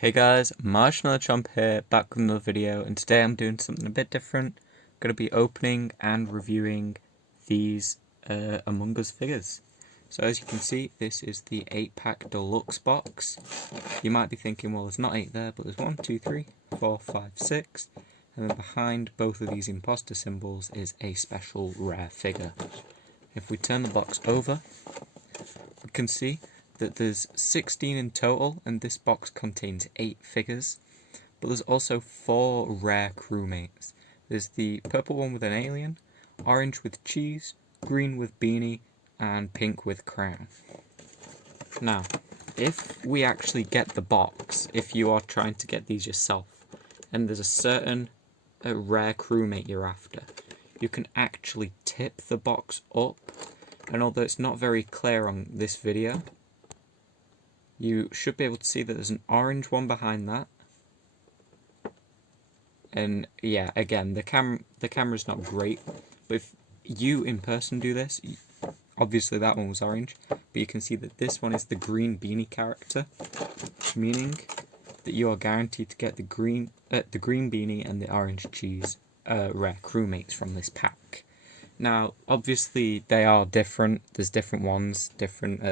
Hey guys, Marshmallow Chomp here, back with another video, and today I'm doing something a bit different. I'm going to be opening and reviewing these Among Us figures. So as you can see, this is the 8-pack Deluxe box. You might be thinking, well, there's not 8 there, but there's 1, 2, 3, 4, 5, 6. And then behind both of these imposter symbols is a special rare figure. If we turn the box over, we can see that there's 16 in total, and this box contains 8 figures, but there's also 4 rare crewmates. There's the purple one with an alien, orange with cheese, green with beanie, and pink with crown. Now, if we actually get the box, if you are trying to get these yourself, and there's a certain rare crewmate you're after, you can actually tip the box up, and although it's not very clear on this video, you should be able to see that there's an orange one behind that. And yeah, again, the camera's not great, but if you in person do this, obviously that one was orange, but you can see that this one is the green beanie character, meaning that you are guaranteed to get the green beanie and the orange cheese rare crewmates from this pack. Now, obviously they are different. There's different ones, different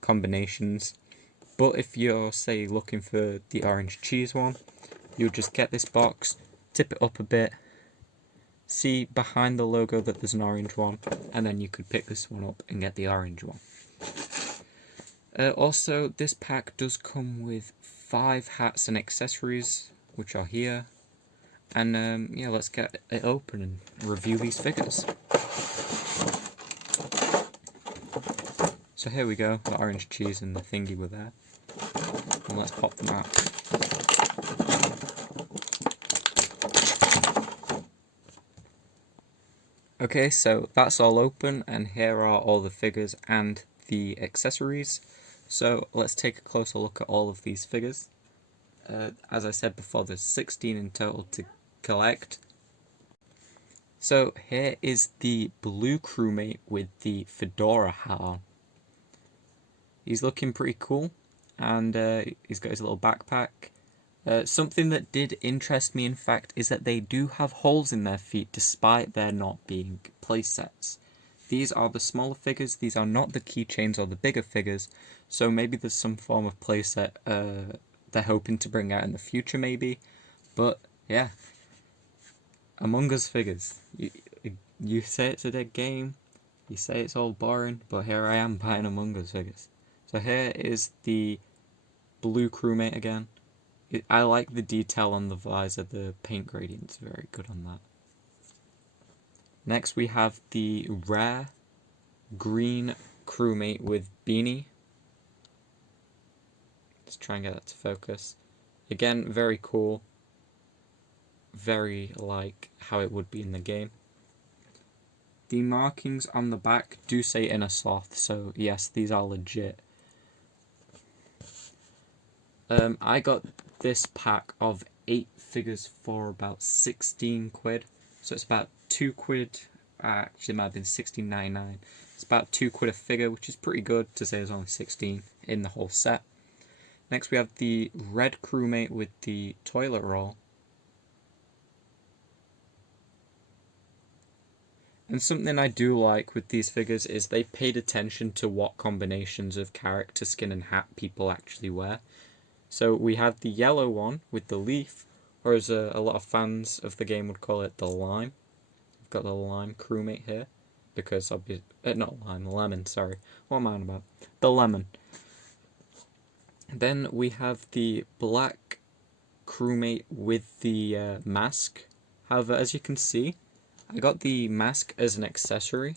combinations. But if you're, say, looking for the orange cheese one, you'll just get this box, tip it up a bit, see behind the logo that there's an orange one, and then you could pick this one up and get the orange one. Also, this pack does come with 5 hats and accessories, which are here. And yeah, let's get it open and review these figures. So here we go, the orange cheese and the thingy were there. And let's pop them out. Okay, so that's all open, and here are all the figures and the accessories. So let's take a closer look at all of these figures. As I said before, there's 16 in total to collect. So here is the blue crewmate with the fedora hat on. He's looking pretty cool, and he's got his little backpack. Something that did interest me, in fact, is that they do have holes in their feet despite there not being playsets. These are the smaller figures, these are not the keychains or the bigger figures, so maybe there's some form of playset they're hoping to bring out in the future maybe. But yeah, Among Us figures. You say it's a dead game, you say it's all boring, but here I am buying Among Us figures. So here is the blue crewmate again. I like the detail on the visor, the paint gradient's very good on that. Next we have the rare green crewmate with beanie. Let's try and get that to focus. Again, very cool. Very like how it would be in the game. The markings on the back do say inner sloth, so yes, these are legit. I got this pack of 8 figures for about 16 quid. So it's about 2 quid, actually it might have been 16.99. It's about 2 quid a figure, which is pretty good to say there's only 16 in the whole set. Next we have the red crewmate with the toilet roll. And something I do like with these figures is they paid attention to what combinations of character skin and hat people actually wear. So we have the yellow one with the leaf, or as a lot of fans of the game would call it, the lime. We've got the lime crewmate here, because obviously, not lime, lemon, sorry. What am I on about? The lemon. Then we have the black crewmate with the mask. However, as you can see, I got the mask as an accessory.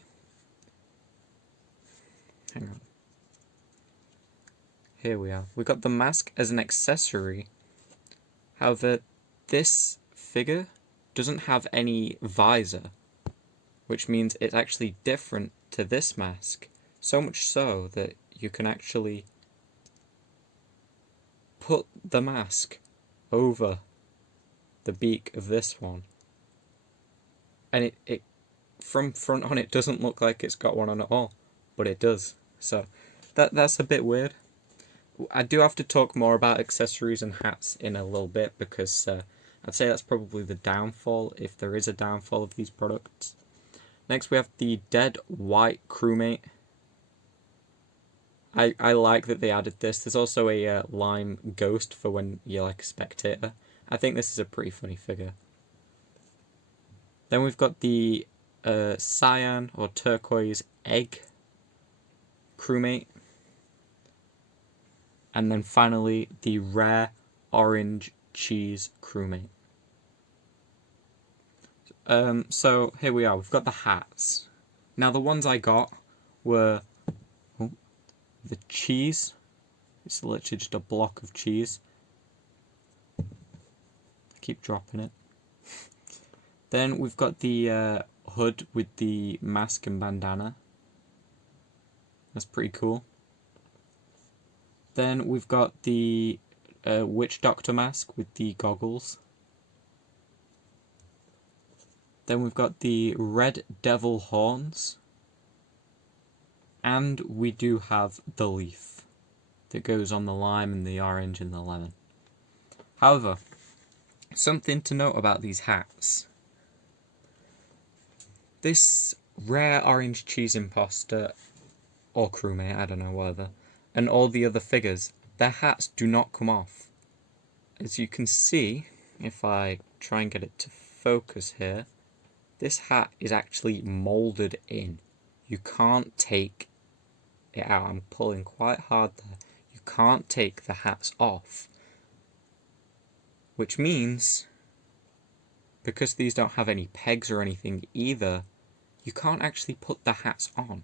Hang on. Here we are. We got the mask as an accessory. However, this figure doesn't have any visor, which means it's actually different to this mask. So much so that you can actually put the mask over the beak of this one. And it from front on, it doesn't look like it's got one on at all, but it does. So that's a bit weird. I do have to talk more about accessories and hats in a little bit because I'd say that's probably the downfall, if there is a downfall of these products. Next we have the Dead White Crewmate. I like that they added this. There's also a lime ghost for when you're like a spectator. I think this is a pretty funny figure. Then we've got the cyan or turquoise egg crewmate. And then finally the rare orange cheese crewmate. So here we are, we've got the hats. Now the ones I got were the cheese. It's literally just a block of cheese. I keep dropping it. Then we've got the hood with the mask and bandana. That's pretty cool. Then we've got the witch doctor mask with the goggles. Then we've got the red devil horns. And we do have the leaf that goes on the lime and the orange and the lemon. However, something to note about these hats. This rare orange cheese imposter, or crewmate, I don't know, whatever, and all the other figures, their hats do not come off. As you can see, if I try and get it to focus here, this hat is actually moulded in. You can't take it out. I'm pulling quite hard there. You can't take the hats off. Which means, because these don't have any pegs or anything either, you can't actually put the hats on.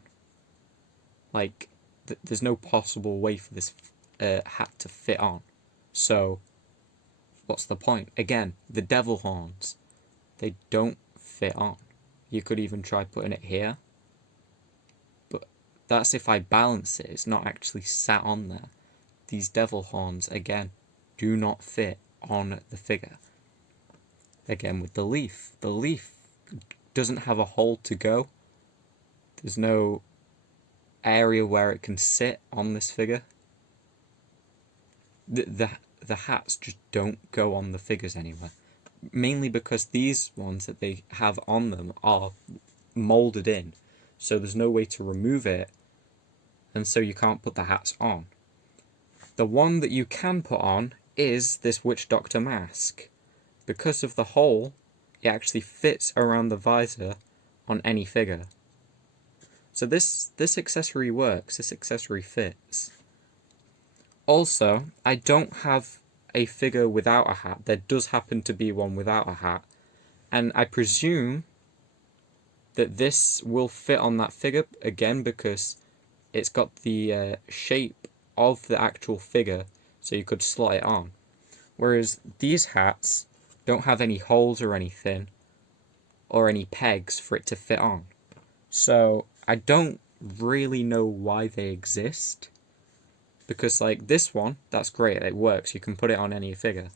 Like, there's no possible way for this hat to fit on. So, what's the point? Again, the devil horns, they don't fit on. You could even try putting it here. But that's if I balance it. It's not actually sat on there. These devil horns, again, do not fit on the figure. Again, with the leaf doesn't have a hole to go. There's no area where it can sit on this figure. The hats just don't go on the figures anywhere. Mainly because these ones that they have on them are moulded in. So there's no way to remove it. And so you can't put the hats on. The one that you can put on is this witch doctor mask. Because of the hole, it actually fits around the visor on any figure. So this accessory works, this accessory fits. Also, I don't have a figure without a hat. There does happen to be one without a hat. And I presume that this will fit on that figure, again, because it's got the shape of the actual figure, so you could slot it on. Whereas these hats don't have any holes or anything, or any pegs for it to fit on. So I don't really know why they exist. Because like this one, that's great, it works, you can put it on any figure.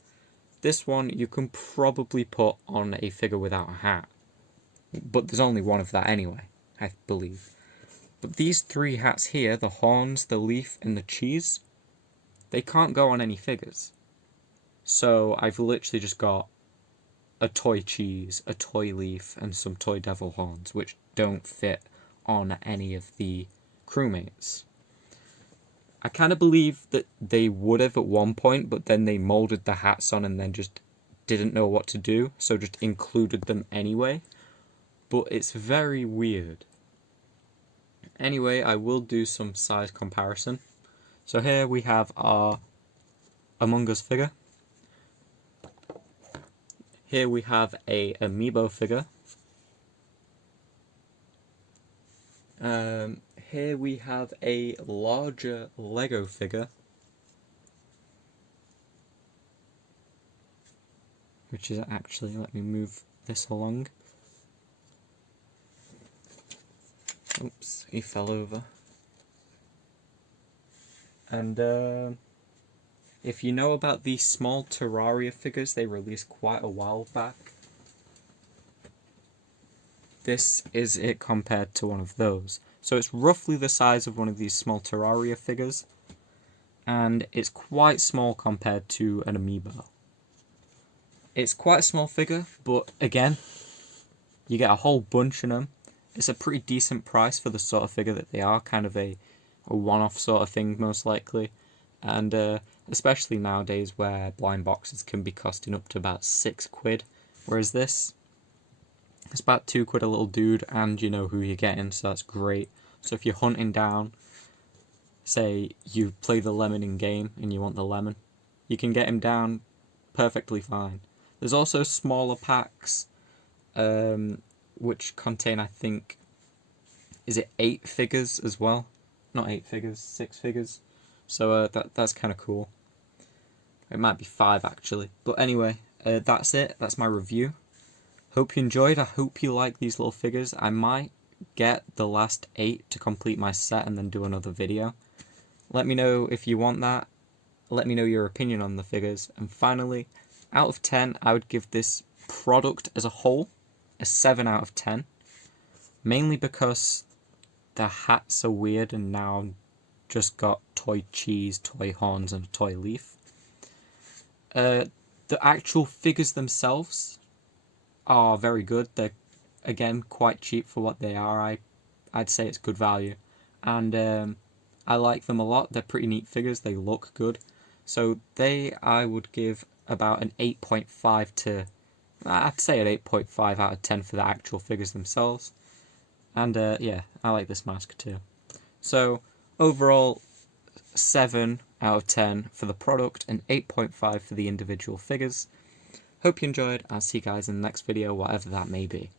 This one you can probably put on a figure without a hat. But there's only one of that anyway, I believe. But these three hats here, the horns, the leaf, and the cheese, they can't go on any figures. So I've literally just got a toy cheese, a toy leaf, and some toy devil horns, which don't fit on any of the crewmates. I kind of believe that they would have at one point, but then they molded the hats on and then just didn't know what to do, so just included them anyway. But it's very weird. Anyway, I will do some size comparison. So here we have our Among Us figure. Here we have a amiibo figure. Here we have a larger Lego figure, which is actually, let me move this along. Oops, he fell over. And if you know about these small Terraria figures they released quite a while back, this is it compared to one of those. So it's roughly the size of one of these small Terraria figures. and it's quite small compared to an amiibo. It's quite a small figure, but again, you get a whole bunch of them. It's a pretty decent price for the sort of figure that they are, kind of a one-off sort of thing most likely. And especially nowadays where blind boxes can be costing up to about £6, whereas this, it's about £2 a little dude, and you know who you're getting, so that's great. So if you're hunting down, say you play the lemon in game and you want the lemon, you can get him down perfectly fine. There's also smaller packs, which contain, I think, is it 8 figures as well? Not 8 figures, 6 figures. So that's kind of cool. It might be 5 actually. But anyway, that's it. That's my review. Hope you enjoyed. I hope you like these little figures. I might get the last 8 to complete my set and then do another video. Let me know if you want that. Let me know your opinion on the figures. And finally, out of 10, I would give this product as a whole a 7 out of 10. Mainly because the hats are weird and now I've just got toy cheese, toy horns, and a toy leaf. The actual figures themselves are very good. They're, again, quite cheap for what they are. I'd say it's good value. And I like them a lot. They're pretty neat figures. They look good. So I would give about an 8.5 to, I'd say an 8.5 out of 10 for the actual figures themselves. And yeah, I like this mask too. So overall, 7 out of 10 for the product and 8.5 for the individual figures. Hope you enjoyed. I'll see you guys in the next video, whatever that may be.